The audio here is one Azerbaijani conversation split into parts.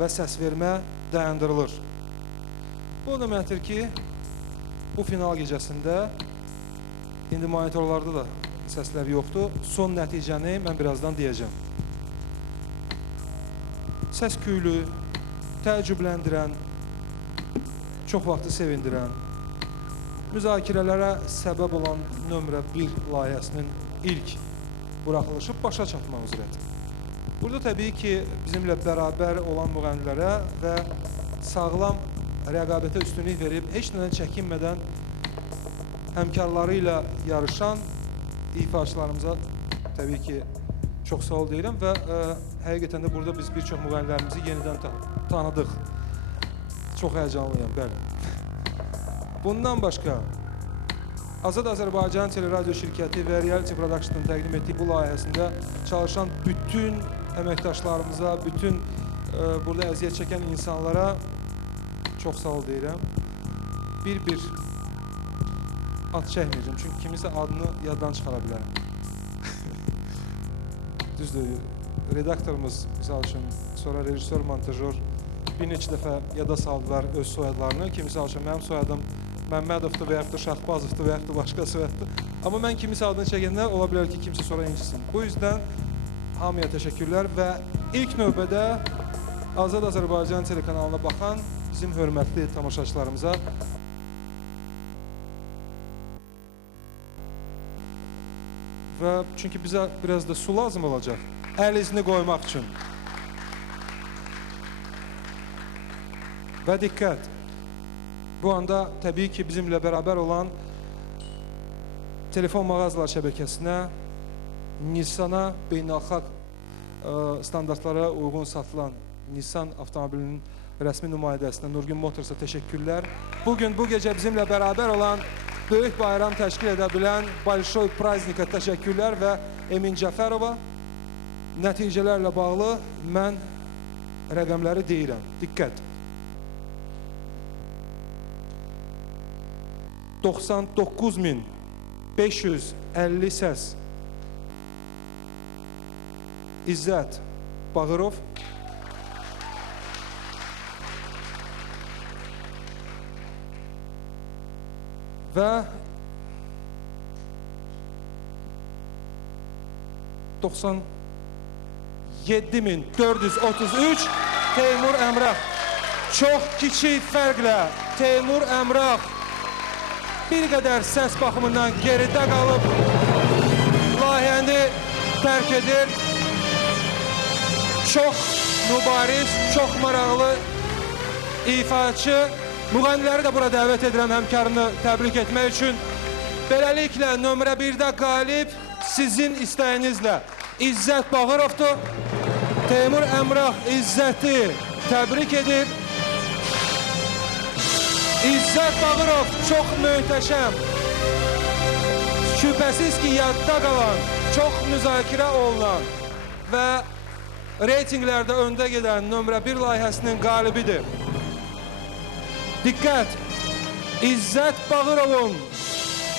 və səsvermə dayandırılır. Bu o deməkdir ki, bu final gecəsində indi monitorlarda da səslər yoxdur. Son nəticəni mən birazdan deyəcəm. Səs küylü, təəccübləndirən, çox vaxtı sevindirən, müzakirələrə səbəb olan nömrə 1 layihəsinin ilk buraxılışı başa çatmaq üzrədir. Burada təbii ki, bizimlə bərabər olan müğənnilərə və sağlam rəqabətə üstünlük verib, heç nədən çəkinmədən həmkarları ilə yarışan ifaçılarımıza təbii ki, çox sağ ol deyirəm və həqiqətən də burada biz bir çox müğənnilərimizi yenidən tanıdıq. Çox həyəcanlıyam, bəli. Bundan başqa, Azad Azərbaycan Teleradyo şirkəti və Reality Production-ın təqdim etdiyi bu layihəsində çalışan bütün əməkdaşlarımıza, bütün burada əziyyət çəkən insanlara çox sağ ol deyirəm. Bir ad çəkməyəcəm, çünki kimisə adını yaddan çıxara bilərəm. Düzdür, redaktorumuz, misal üçün, sonra rejissor, montajör bir neçə dəfə yada saldılar öz soyadlarını ki, misal üçün, mənim soyadım Məmmədovdur və yaxud da Şahbazovdur və yaxud da başqa soyaddır. Amma mən kimisə adını çəkəndə ola bilər ki, kimsə sonra incisin. Bu yüzden hamıya təşəkkürlər və ilk növbədə Azad Azərbaycan telekanalına baxan bizim hörmətli tamaşaçılarımıza və çünki bizə biraz da su lazım olacaq, əl izini qoymaq üçün. Və diqqət, bu anda təbii ki, bizimlə bərabər olan telefon mağazalar şəbəkəsinə, Nissan'a beynəlxalq standartlara uyğun satılan Nissan avtomobilinin rəsmi nümayəndəsinə Nurgün Motorsa təşəkkürlər. Bugün bu gecə bizimlə bərabər olan böyük bayram təşkil edə bilən Balşoy Praznik'a təşəkkürlər və Emin Cəfərova nəticələrlə bağlı mən rəqəmləri deyirəm. Diqqət. 99.550 səs İzzət Bağırov və 97.433 Teymur Əmrah. Çox kiçik fərqlə Teymur Əmrah bir qədər səs baxımından geridə qalıb layihəni tərk edir. Çox mübariz, çox maraqlı ifaçı. Müğənniləri də bura dəvət edirəm həmkarını təbrik etmək üçün. Beləliklə, nömrə 1-də qalib sizin istəyinizlə İzzət Bağırovdur. Teymur Əmrah İzzəti təbrik edir. İzzət Bağırov çox möhtəşəm, şübhəsiz ki, yadda qalan, çox müzakirə olunan və reytinglərdə öndə gedən nömrə 1 layihəsinin qalibidir. Diqqət, İzzət Bağırovun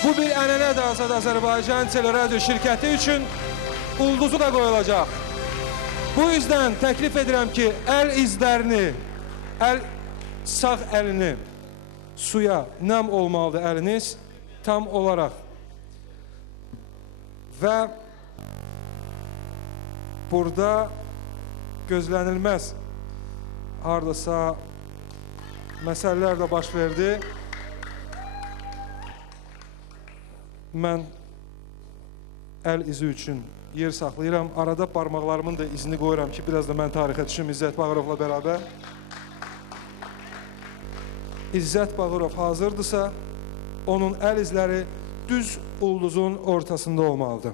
bu bir ənənədir Azad Azərbaycan Teleradyo şirkəti üçün ulduzu da qoyulacaq. Bu yüzden təklif edirəm ki, əl izlərini, sağ əlini suya nam olmalıdır əliniz tam olaraq. Və burada gözlənilməz hardasa məsələlər də baş verdi. Mən əl izi üçün yer saxlayıram. Arada parmaqlarımın da izini qoyuram ki, biraz da mən tarixə düşüm İzzət Bağırovla bərabər. İzzət Bağırov hazırdırsa, onun əl izləri düz ulduzun ortasında olmalıdır.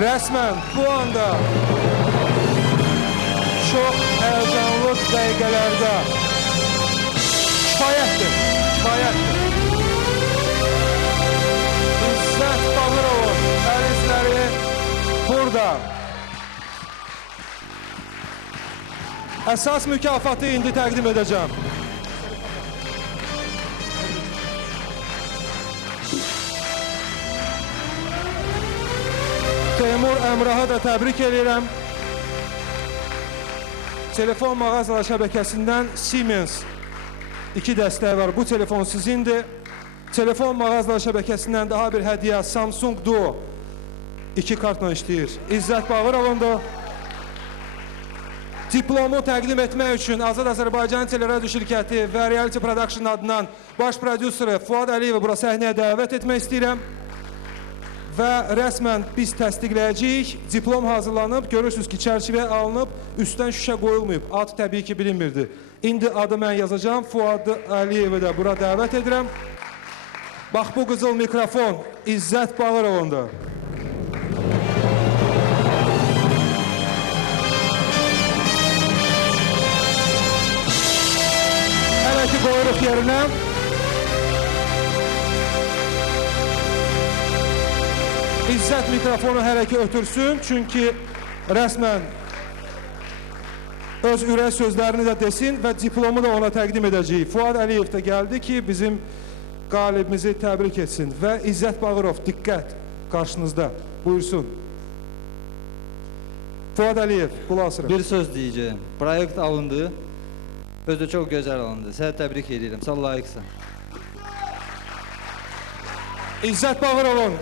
Rəsmən bu anda çox həyəcanlı dəqiqələrdə kifayətdir, kifayətdir. İzzət Bağırovun əl izləri burada. Əsas mükafatı indi təqdim edəcəm. Teymur Əmrah'a da təbrik edirəm. Telefon mağazalar şəbəkəsindən Siemens 2 dəstək var. Bu telefon sizindir. Telefon mağazalar şəbəkəsindən daha bir hədiyyə Samsung Duo 2 kartla işləyir. İzzət Bağırovundur. Diplomu təqdim etmək üçün Azad Azərbaycan Teleradio şirkəti və Reality Production adından baş prodüseri Fuad Əliyevi bura səhnəyə dəvət etmək istəyirəm. Və rəsmən biz təsdiqləyəcəyik. Diplom hazırlanıb, görürsünüz ki, çərçivəyə alınıb, üstdən şüşə qoyulmayıb. Adı təbii ki, bilinmirdi. İndi adı mən yazacağım, Fuad Əliyevi də bura dəvət edirəm. Bax, bu qızıl mikrofon İzzət Bağırovundur. Hələ ki, qoyuruq yerinə. İzzət mikrofonu hələ ki ötürsün, çünki rəsmən öz ürək sözlərini də desin və diplomu da ona təqdim edəcəyik. Fuad Əliyev də gəldi ki, bizim qalibimizi təbrik etsin və İzzət Bağırov, diqqət, qarşınızda, buyursun. Fuad Əliyev, qulaq asırım. Bir söz deyəcəyim, proyekt alındı, özü çox gözəl alındı. Sənə təbrik edirəm, sən layiqsən. İzzət Bağırovun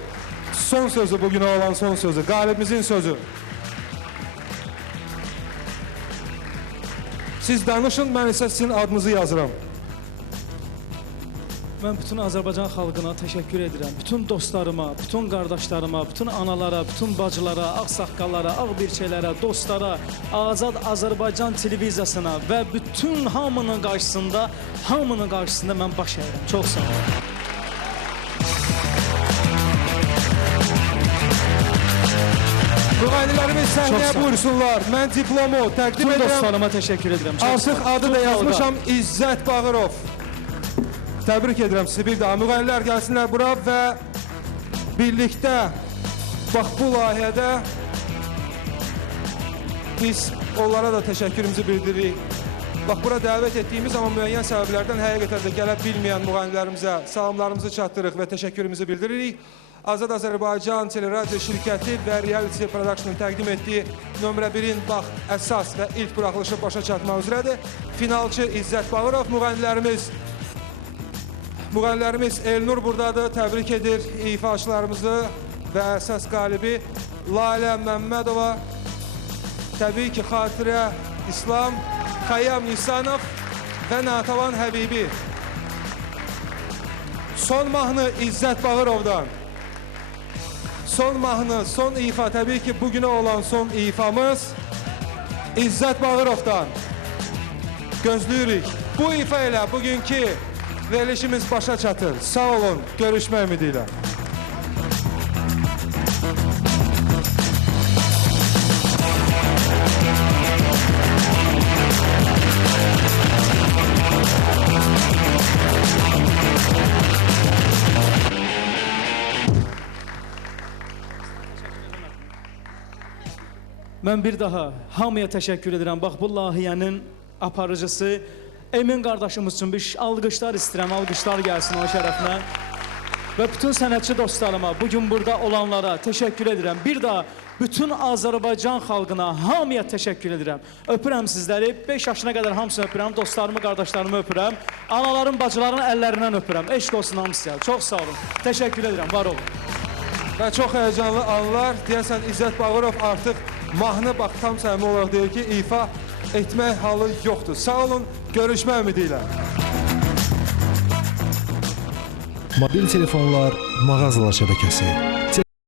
son sözü, bugün olan son sözü, qalibimizin sözü. Siz danışın, mən isə sizin adınızı yazıram. Mən bütün Azərbaycan xalqına təşəkkür edirəm. Bütün dostlarıma, bütün qardaşlarıma, bütün analara, bütün bacılara, ağsaqqallara, ağbirçələrə, dostlara, Azad Azərbaycan televiziyasına və bütün hamının qarşısında mən baş əyirəm. Çox sağ olun. Müğənnilərimiz səhnəyə buyursunlar. Mən diplomu təqdim Bütün edirəm. dostlarıma təşəkkür edirəm. Artıq adı da yazmışam, İzzət Bağırov. Təbrik edirəm sizi bir daha. Müğənnilər gəlsinlər bura və birlikdə bax bu layihədə biz onlara da təşəkkürümüzü bildiririk. Bax bura dəvət etdiyimiz amma müəyyən səbəblərdən həqiqətən də gələ bilməyən müğənnilərimizə salamlarımızı çatdırırıq və təşəkkürümüzü bildiririk. Azad Azərbaycan Teleradio şirkəti və Reality Production təqdim etdiyi nömrə 1-in bax əsas və ilk buraxılışı başa çatmaq üzrədir. Finalçı İzzət Bağırov, müğənnilərimiz Elnur buradadır, təbrik edir ifaçılarımızı və əsas qalibi Lalə Məmmədova, təbii ki, Xatirə İslam, Xayyam Nisanov və Natavan Həbibi. Son mahnı İzzət Bağırovdan. Son mahnı, son ifa, təbii ki, bugünə olan son ifamız İzzət Bağırovdan. Gözləyirik. Bu ifa ilə bugünkü verilişimiz başa çatır. Sağ olun, görüşmək ümidiyle. Mən bir daha hamıya təşəkkür edirəm. Bax, bu layihənin aparıcısı Emin qardaşımız üçün bir alqışlar istəyirəm, alqışlar gəlsin o şərəfinə. Və bütün sənətçi dostlarıma, bugün burada olanlara təşəkkür edirəm. Bir daha bütün Azərbaycan xalqına, hamıya təşəkkür edirəm. Öpürəm sizləri, 5 yaşına qədər hamısını öpürəm, dostlarımı, qardaşlarımı öpürəm. Anaların, bacıların əllərindən öpürəm. Eşq olsun hamısı. Çox sağ olun. Təşəkkür edirəm, var olun. Və çox həyəcanlı anlar. Deyəsən İzzət Bağırov artıq mahnı bax tam səmimi olaraq deyir ki, ifa etmək halı yoxdur. Sağ olun, görüşmək ümidiyle. Mobil telefonlar mağazalar şəbəkəsi.